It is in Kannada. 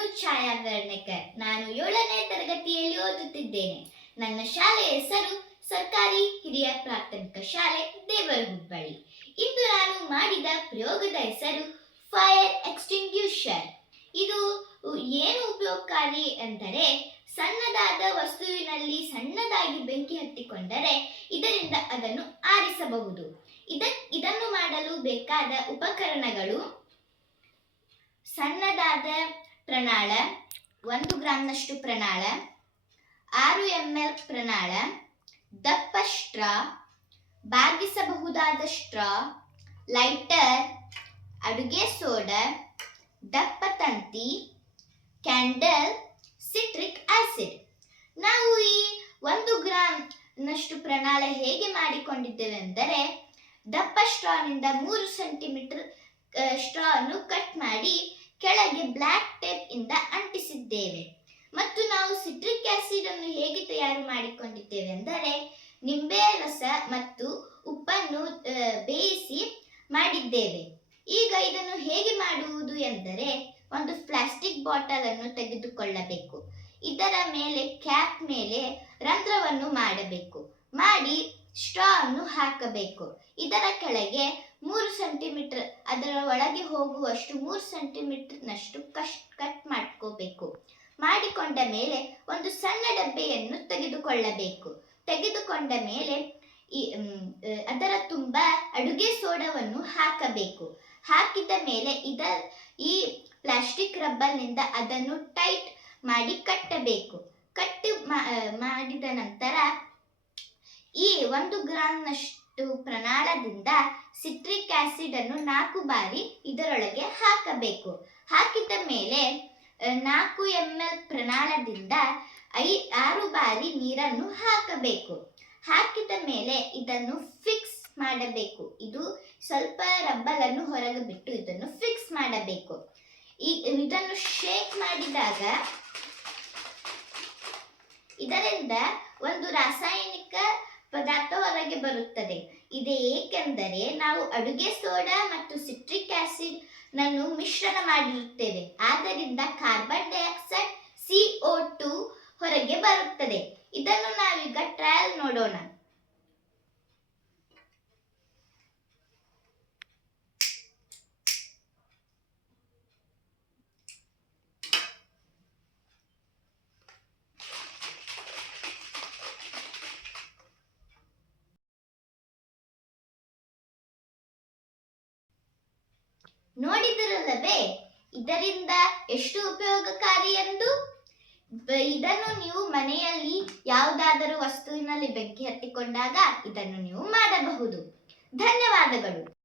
ಹೆಸರು ಛಾಯಾ ವರ್ಣಕರ್. ನಾನು 7ನೇ ತರಗತಿಯಲ್ಲಿ ಓದುತ್ತಿದ್ದೇನೆ. ನನ್ನ ಶಾಲೆಯ ಹೆಸರು ಸರ್ಕಾರಿ ಹಿರಿಯ ಪ್ರಾಥಮಿಕ ಶಾಲೆ ದೇವರಹುಬ್ಬಳ್ಳಿ. ಇಂದು ನಾನು ಮಾಡಿದ ಪ್ರಯೋಗದ ಹೆಸರು ಫೈರ್ ಎಕ್ಸ್ಟಿಂಗ್ಯೂಷರ್. ಇದು ಏನು ಉಪಯೋಗಕಾರಿ ಎಂದರೆ, ಸಣ್ಣದಾದ ವಸ್ತುವಿನಲ್ಲಿ ಸಣ್ಣದಾಗಿ ಬೆಂಕಿ ಹತ್ತಿಕೊಂಡರೆ ಇದರಿಂದ ಅದನ್ನು ಆರಿಸಬಹುದು. ಇದನ್ನು ಮಾಡಲು ಬೇಕಾದ ಉಪಕರಣಗಳು: ಸಣ್ಣದಾದ ಪ್ರನಾಳ 1 ಗ್ರಾಂನಷ್ಟು ಪ್ರನಾಳ, 6 ml ಪ್ರನಾಳ, ದಪ್ಪ ಸ್ಟ್ರಾ, ಬಾಗಿಸಬಹುದಾದ ಸ್ಟ್ರಾ, ಲೈಟರ್, ಅಡುಗೆ ಸೋಡಾ, ದಪ್ಪ ತಂತಿ, ಕ್ಯಾಂಡಲ್, ಸಿಟ್ರಿಕ್ ಆಸಿಡ್. ನಾವು ಈ 1 ಗ್ರಾಂನಷ್ಟು ಪ್ರನಾಳ ಹೇಗೆ ಮಾಡಿಕೊಂಡಿದ್ದೇವೆ ಎಂದರೆ, ದಪ್ಪ ಸ್ಟ್ರಾನಿಂದ 3 ಸೆಂಟಿಮೀಟರ್ ಸ್ಟ್ರಾ ಅನ್ನು ಕಟ್ ಮಾಡಿ ಕೆಳಗೆ ಬ್ಲ್ಯಾಕ್ ಟೇಪ್ ಇಂದ ಅಂಟಿಸಿದ್ದೇವೆ. ಮತ್ತು ನಾವು ಸಿಟ್ರಿಕ್ ಆಸಿಡ್ ಅನ್ನು ಹೇಗೆ ತಯಾರು ಮಾಡಿಕೊಂಡಿದ್ದೇವೆ ಎಂದರೆ, ನಿಂಬೆ ರಸ ಮತ್ತು ಉಪ್ಪನ್ನು ಬೇಯಿಸಿ ಮಾಡಿದ್ದೇವೆ. ಈಗ ಇದನ್ನು ಹೇಗೆ ಮಾಡುವುದು ಎಂದರೆ, ಒಂದು ಪ್ಲಾಸ್ಟಿಕ್ ಬಾಟಲ್ ಅನ್ನು ತೆಗೆದುಕೊಳ್ಳಬೇಕು. ಇದರ ಮೇಲೆ ಕ್ಯಾಪ್ ಮೇಲೆ ರಂಧ್ರವನ್ನು ಮಾಡಬೇಕು. ಮಾಡಿ ಸ್ಟ್ರಾ ಅನ್ನು ಹಾಕಬೇಕು. ಇದರ ಕೆಳಗೆ 3 ಸೆಂಟಿಮೀಟರ್, ಅದರ ಒಳಗೆ ಹೋಗುವಷ್ಟು 3 ಸೆಂಟಿಮೀಟರ್ ನಷ್ಟು ಕಟ್ ಮಾಡ್ಕೋಬೇಕು. ಮಾಡಿಕೊಂಡ ಮೇಲೆ ಒಂದು ಸಣ್ಣ ಡಬ್ಬೆಯನ್ನು ತೆಗೆದುಕೊಳ್ಳಬೇಕು. ತೆಗೆದುಕೊಂಡ ಮೇಲೆ ಅದರ ತುಂಬ ಅಡುಗೆ ಸೋಡಾವನ್ನು ಹಾಕಬೇಕು. ಹಾಕಿದ ಮೇಲೆ ಈ ಪ್ಲಾಸ್ಟಿಕ್ ರಬ್ಬರ್ನಿಂದ ಅದನ್ನು ಟೈಟ್ ಮಾಡಿ ಕಟ್ಟಬೇಕು. ಮಾಡಿದ ನಂತರ ಈ 1 ಗ್ರಾಂನಷ್ಟು ಪ್ರನಾಳದಿಂದ ಸಿಟ್ರಿಕ್ ಆಸಿಡ್ ಅನ್ನು 4 ಬಾರಿ ಇದರೊಳಗೆ ಹಾಕಬೇಕು. ಹಾಕಿದ ಮೇಲೆ 4 ml ಪ್ರನಾಳದಿಂದ 6 ಬಾರಿ ನೀರನ್ನು ಹಾಕಬೇಕು. ಹಾಕಿದ ಮೇಲೆ ಇದನ್ನು ಫಿಕ್ಸ್ ಮಾಡಬೇಕು. ಇದು ಸ್ವಲ್ಪ ರಬ್ಬರ್ ಅನ್ನು ಹೊರಗೆ ಬಿಟ್ಟು ಇದನ್ನು ಫಿಕ್ಸ್ ಮಾಡಬೇಕು. ಇದನ್ನು ಶೇಕ್ ಮಾಡಿದಾಗ ಇದರಿಂದ ಒಂದು ರಾಸಾಯನಿಕ ಪದಾರ್ಥ ಹೊರಗೆ ಬರುತ್ತದೆ. ಇದು ಏಕೆಂದರೆ, ನಾವು ಅಡುಗೆ ಸೋಡಾ ಮತ್ತು ಸಿಟ್ರಿಕ್ ಆಸಿಡ್ ನನ್ನು ಮಿಶ್ರಣ ಮಾಡಿರುತ್ತೇವೆ. ಆದ್ದರಿಂದ ಕಾರ್ಬನ್ ಡೈಆಕ್ಸೈಡ್ CO2 ಹೊರಗೆ ಬರುತ್ತದೆ. ಇದನ್ನು ನಾವೀಗ ಟ್ರಯಲ್ ನೋಡೋಣ. ನೋಡಿದಿರಲ್ಲವೇ ಇದರಿಂದ ಎಷ್ಟು ಉಪಯೋಗಕಾರಿ ಎಂದು. ಇದನ್ನು ನೀವು ಮನೆಯಲ್ಲಿ ಯಾವುದಾದರೂ ವಸ್ತುವಿನಲ್ಲಿ ಬೆಂಕಿ ಹತ್ತಿಕೊಂಡಾಗ ಇದನ್ನು ನೀವು ಮಾಡಬಹುದು. ಧನ್ಯವಾದಗಳು.